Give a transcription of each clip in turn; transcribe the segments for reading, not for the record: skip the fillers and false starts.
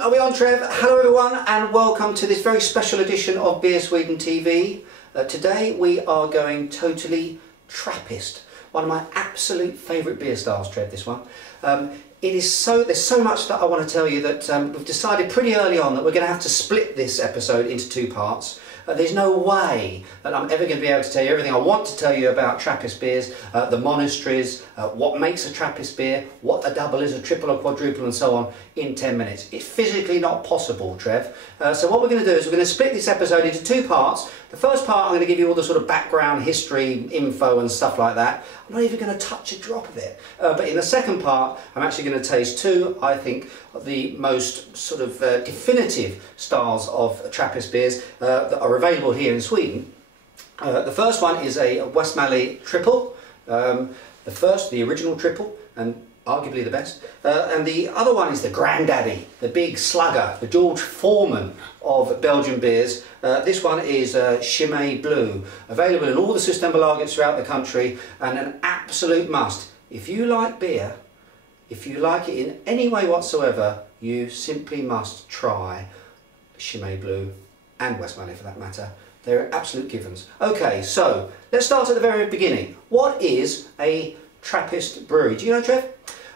Are we on, Trev? Hello everyone and welcome to this very special edition of Beer Sweden TV. Today we are going totally Trappist. One of my absolute favourite beer styles, Trev, this one. There's so much that I want to tell you that we've decided pretty early on that we're going to have to split this episode into two parts. There's no way that I'm ever going to be able to tell you everything I want to tell you about Trappist beers, the monasteries, what makes a Trappist beer, what a double is, a triple, a quadruple and so on in 10 minutes. It's physically not possible, Trev. So what we're going to do is we're going to split this episode into two parts. The first part I'm going to give you all the sort of background, history, info and stuff like that. I'm not even going to touch a drop of it. But in the second part I'm actually going to taste two, I think, of the most sort of definitive styles of Trappist beers that are available here in Sweden. The first one is a Westmalle triple, the original triple, and arguably the best. And the other one is the granddaddy, the big slugger, the George Foreman of Belgian beers. This one is Chimay Blue, available in all the Systembolaget throughout the country, and an absolute must. If you like beer, if you like it in any way whatsoever, you simply must try Chimay Blue and Westmalle for that matter. They're absolute givens. Okay, so let's start at the very beginning. What is a Trappist brewery? Do you know, Trev?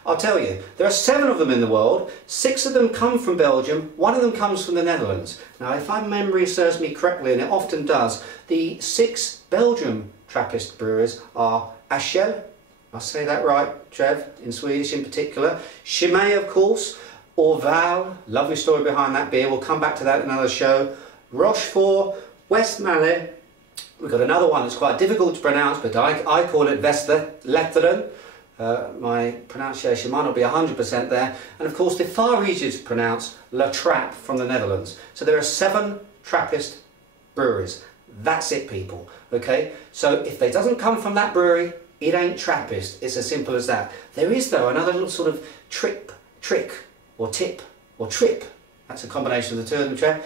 I'll tell you. There are 7 of them in the world. 6 of them come from Belgium. 1 of them comes from the Netherlands. Now, if my memory serves me correctly, and it often does, the 6 Belgian Trappist breweries are Ashel, I say that right, Trev, in Swedish in particular. Chimay, of course. Orval, lovely story behind that beer. We'll come back to that in another show. Rochefort, Westmalle. We've got another one that's quite difficult to pronounce, but I call it Westletteren. My pronunciation might not be 100% there. And of course, the far easier to pronounce, La Trappe from the Netherlands. So there are 7 Trappist breweries. That's it, people. Okay? So if they doesn't come from that brewery, it ain't Trappist. It's as simple as that. There is, though, another little sort of trick, or tip, or trip. That's a combination of the two of them, Trev.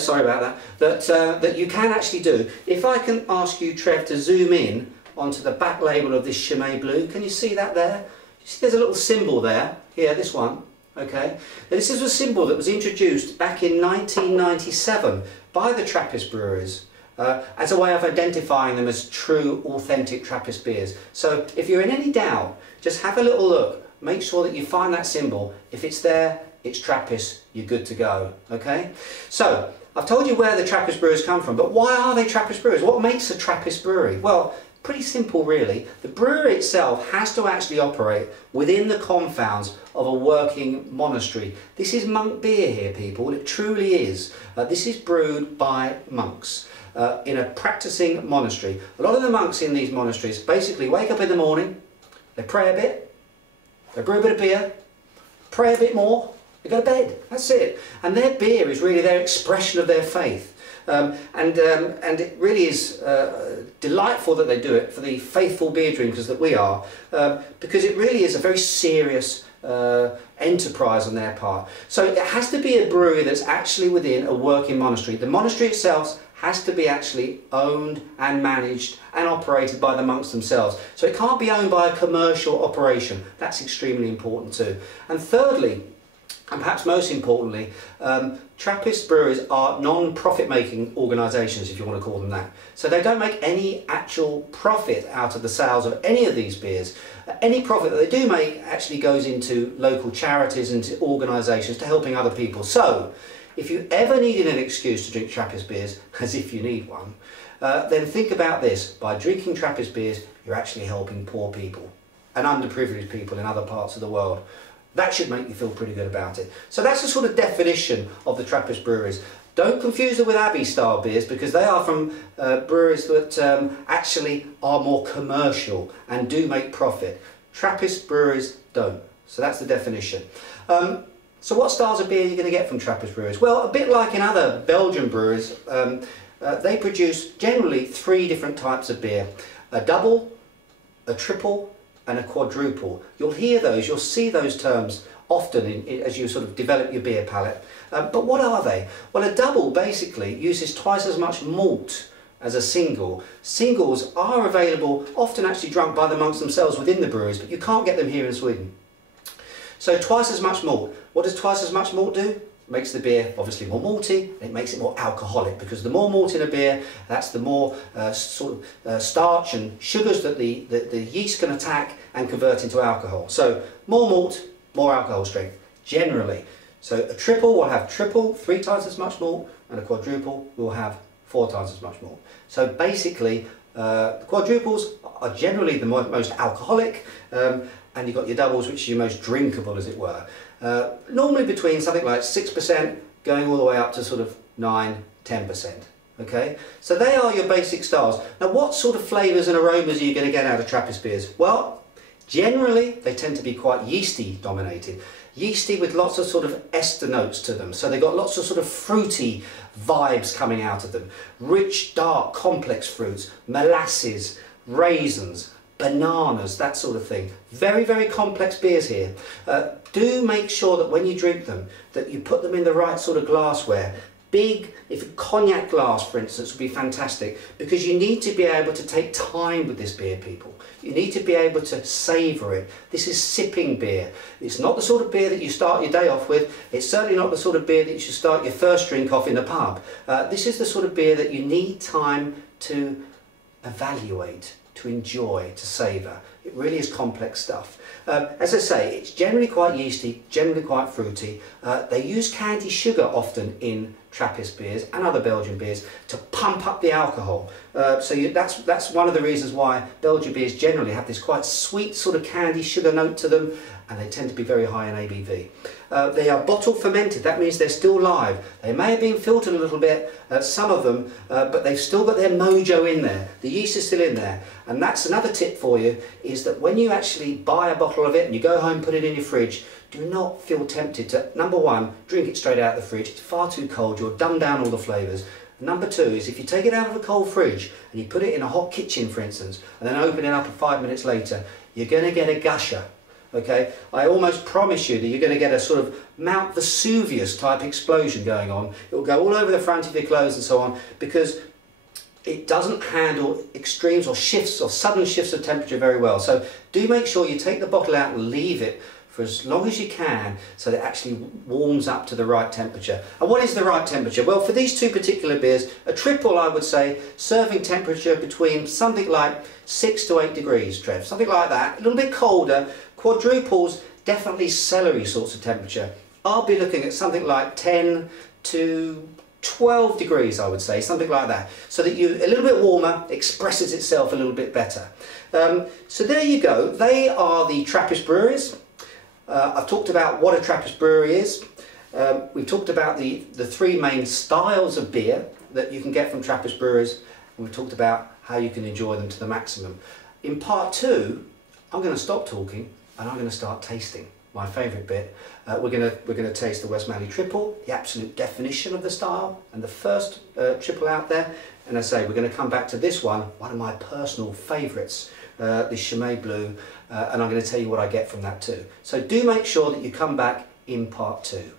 Sorry about that. That you can actually do. If I can ask you, Trev, to zoom in onto the back label of this Chimay Blue. Can you see that there? You see there's a little symbol there. Here, this one. Okay. Now, this is a symbol that was introduced back in 1997 by the Trappist breweries. As a way of identifying them as true, authentic Trappist beers. So if you're in any doubt, just have a little look. Make sure that you find that symbol. If it's there, it's Trappist, you're good to go. Okay? So, I've told you where the Trappist brewers come from, but why are they Trappist brewers? What makes a Trappist brewery? Well, pretty simple really. The brewery itself has to actually operate within the confounds of a working monastery. This is monk beer here, people. It truly is. This is brewed by monks. In a practicing monastery. A lot of the monks in these monasteries basically wake up in the morning, they pray a bit, they brew a bit of beer, pray a bit more, they go to bed. That's it. And their beer is really their expression of their faith. And it really is delightful that they do it for the faithful beer drinkers that we are, because it really is a very serious enterprise on their part. So it has to be a brewery that's actually within a working monastery. The monastery itself has to be actually owned and managed and operated by the monks themselves. So it can't be owned by a commercial operation. That's extremely important too. And thirdly, and perhaps most importantly, Trappist breweries are non-profit making organisations, if you want to call them that. So they don't make any actual profit out of the sales of any of these beers. Any profit that they do make actually goes into local charities and to organisations to helping other people. So if you ever needed an excuse to drink Trappist beers, as if you need one, then think about this. By drinking Trappist beers, you're actually helping poor people and underprivileged people in other parts of the world. That should make you feel pretty good about it. So that's the sort of definition of the Trappist breweries. Don't confuse them with Abbey style beers, because they are from breweries that actually are more commercial and do make profit. Trappist breweries don't. So that's the definition. So what styles of beer are you going to get from Trappist breweries? Well, a bit like in other Belgian breweries, they produce generally 3 different types of beer. A double, a triple and a quadruple. You'll hear those, you'll see those terms often as you sort of develop your beer palate. But what are they? Well, a double basically uses twice as much malt as a single. Singles are available, often actually drunk by the monks themselves within the breweries, but you can't get them here in Sweden. So twice as much malt. What does twice as much malt do? Makes the beer obviously more malty, and it makes it more alcoholic, because the more malt in a beer, that's the more starch and sugars that the yeast can attack and convert into alcohol. So more malt, more alcohol strength, generally. So a triple will have 3 times as much malt, and a quadruple will have 4 times as much malt. So basically, quadruples are generally the most alcoholic, and you've got your doubles, which are your most drinkable, as it were. Normally between something like 6% going all the way up to sort of 9–10%. Okay, so they are your basic styles. Now, what sort of flavours and aromas are you going to get out of Trappist beers? Well, generally they tend to be quite yeasty dominated. Yeasty with lots of sort of ester notes to them. So they've got lots of sort of fruity vibes coming out of them. Rich, dark, complex fruits, molasses, raisins, bananas, that sort of thing. Very, very complex beers here. Do make sure that when you drink them, that you put them in the right sort of glassware. Big, if a cognac glass, for instance, would be fantastic, because you need to be able to take time with this beer, people. You need to be able to savour it. This is sipping beer. It's not the sort of beer that you start your day off with. It's certainly not the sort of beer that you should start your first drink off in the pub. This is the sort of beer that you need time to evaluate, to enjoy, to savour. It really is complex stuff. As I say, it's generally quite yeasty, generally quite fruity. They use candy sugar often in Trappist beers and other Belgian beers to pump up the alcohol. That's one of the reasons why Belgian beers generally have this quite sweet sort of candy sugar note to them, and they tend to be very high in ABV. They are bottle fermented. That means they're still live. They may have been filtered a little bit, some of them, but they've still got their mojo in there. The yeast is still in there. And that's another tip for you, is that when you actually buy a bottle of it and you go home and put it in your fridge, do not feel tempted to, number one, drink it straight out of the fridge. It's far too cold. You'll dumb down all the flavours. Number two is, if you take it out of a cold fridge and you put it in a hot kitchen, for instance, and then open it up 5 minutes later, you're going to get a gusher. Okay, I almost promise you that you're going to get a sort of Mount Vesuvius type explosion going on. It will go all over the front of your clothes and so on, because it doesn't handle extremes or shifts or sudden shifts of temperature very well. So do make sure you take the bottle out and leave it for as long as you can, so that it actually warms up to the right temperature. And what is the right temperature? Well, for these two particular beers, a triple, I would say, serving temperature between something like 6 to 8 degrees, Trev, something like that, a little bit colder. Quadruples, definitely celery sorts of temperature. I'll be looking at something like 10 to 12 degrees, I would say, something like that, so that you, a little bit warmer, expresses itself a little bit better. So there you go. They are the Trappist breweries. I've talked about what a Trappist brewery is. We've talked about the 3 main styles of beer that you can get from Trappist breweries, and we've talked about how you can enjoy them to the maximum. In part 2, I'm going to stop talking and I'm going to start tasting. My favourite bit. We're going to taste the West Manley Triple, the absolute definition of the style, and the first triple out there. And as I say, we're going to come back to this one of my personal favourites, this Chimay Blue, and I'm going to tell you what I get from that too. So do make sure that you come back in part 2.